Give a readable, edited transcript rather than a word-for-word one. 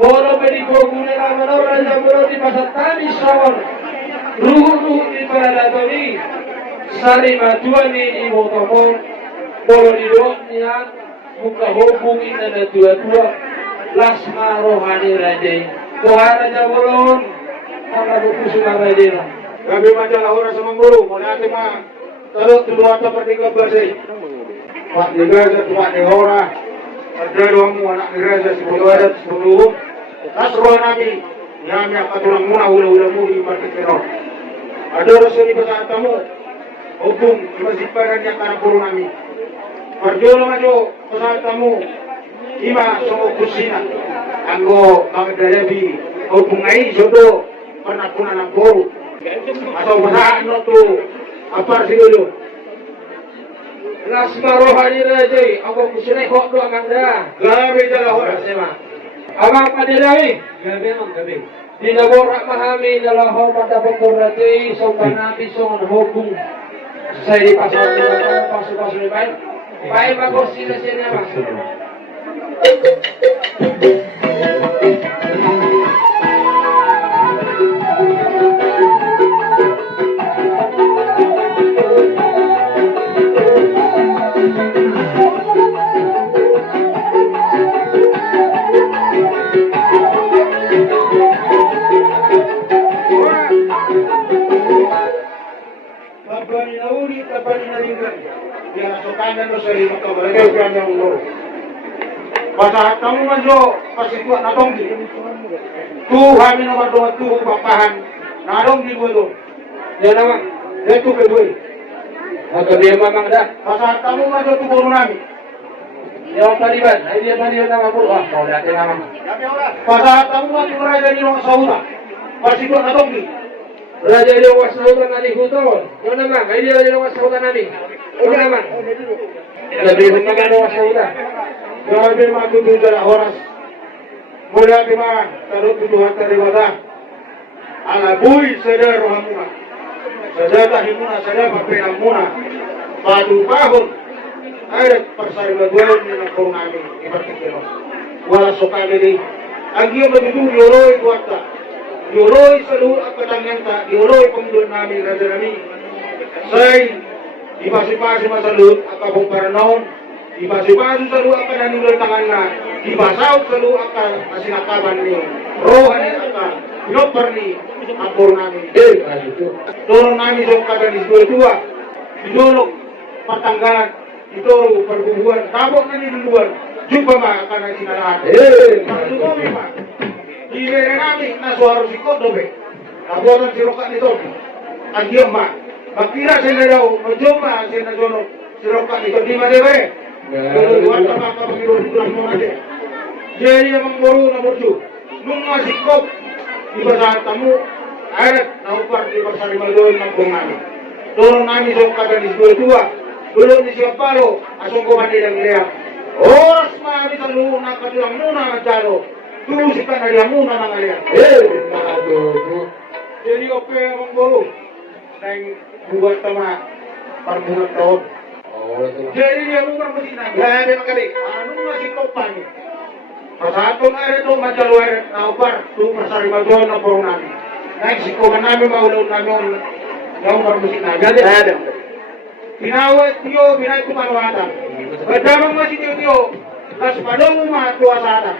Boro pedigogune lamanora jamuro di pasatani sawon. Ruhu di paradadoni. Sari majuani ibu tomo. Boro di doanya. Muka hubungi nada dua-dua. Lasma rohani raja. Tuhara jamurun. Karena buku suka raja. Kami majalah orang semanguru. Mulai mah. Terus dua atau pertiga bersih. Pak Niraja, Pak Nihora. Ada doamu anak Niraja, sepuluh adat, sepuluh. Nasroh Nabi, Nyami akan tulang muna hula-hula mudi marketero. Ada rasul di pasal tamu, hukum masjid paran yang karena puru nami. Perjual maju pasal tamu, ima songo kusina, anggo magdalabi, hukum ai jodoh pernah kuna nang puru. Atau pasal no tu apa sih dulu? Lasma rohani raja, aku kusina kok doang anda. Gabe jalan orang sema. Abang padilai, gabi mang gabi. Di naborak mahami nalaho pada pagkurati sopan nabi songon hubung. Saya di pasal di mana pasu-pasu di baik. Baik bagus sini mas. Pasal kamu masuk pasti kuat natong di. Tuhan nomor dua tu bapahan. Nadong di dua tu. Ya nama, Dia tu kedua. atau dia memang dah. Pasal kamu masuk tu baru nami. Yang taliban, dia tadi nama pun. Wah, kau dah nama. Pasal kamu masuk raja di rumah Sauda. Pasti kuat natong di. Raja dia wasautan nali huton. Yang nama, dia wasautan nali. Yang nama. Lebih benar wasautan. Gabi matutu jala horas. Mula di mana? Taruh tujuan teribada. Ala bui sedar rohamuna. Sedar tahimuna, sedar papenamuna. Padu pahun. Ayat persari baguan dengan korunami. Ibarat kira. Wala sokale di. Agia begitu dioroi kuata. Dioroi seluruh akadanganta. Dioroi pemudul nami raja nami. Saya dipasi-pasi masalut akabong paranaon. Dibasi-basi selalu akan nanulul tangannya. Dibasaw selalu akan asinakaban ni. Rohan ni akan. Pinopar ni. Ampur namin. Turun namin sa kagan ni dua-dua. Dinulog patanggalan. Dituro perbubuhan. Tabok na ni duluan. Jumpa ma akan ang sinalahan. Pagdukomi ma. Dinere namin na suwaro si Kodobe. Tabotan si Roka nito. Agiyam ma. Magkira sila daw. Majumma sila dono. Si Roka nito. Di madebe. Jadi emang baru nomor 7. Nung masih kop di pasar tamu, ayat naupar di pasar Maldoon ng Bungani. Turun namin sa kagalis dua. Belum di siapa lo, asong ko manilang liang. Oras mami sa luna, katulang muna ng jalo. Tulusikan na liang muna ng liang. Jadi ope emang baru. Nang buat tama, parbunan tahun. Jadi dia bukan mesti nak gaya kali. Anu masih kopan ni. Pasatong ada tu macam luar naupar tu pasar Maldoon ng Bungani. Naik si kopan namin maulaw namin. Yang mesti nak jadi ada. Pinawat tiyo binay kumalawatan. Kadamang masih tiyo. Kas padong mo mga kuwasatan.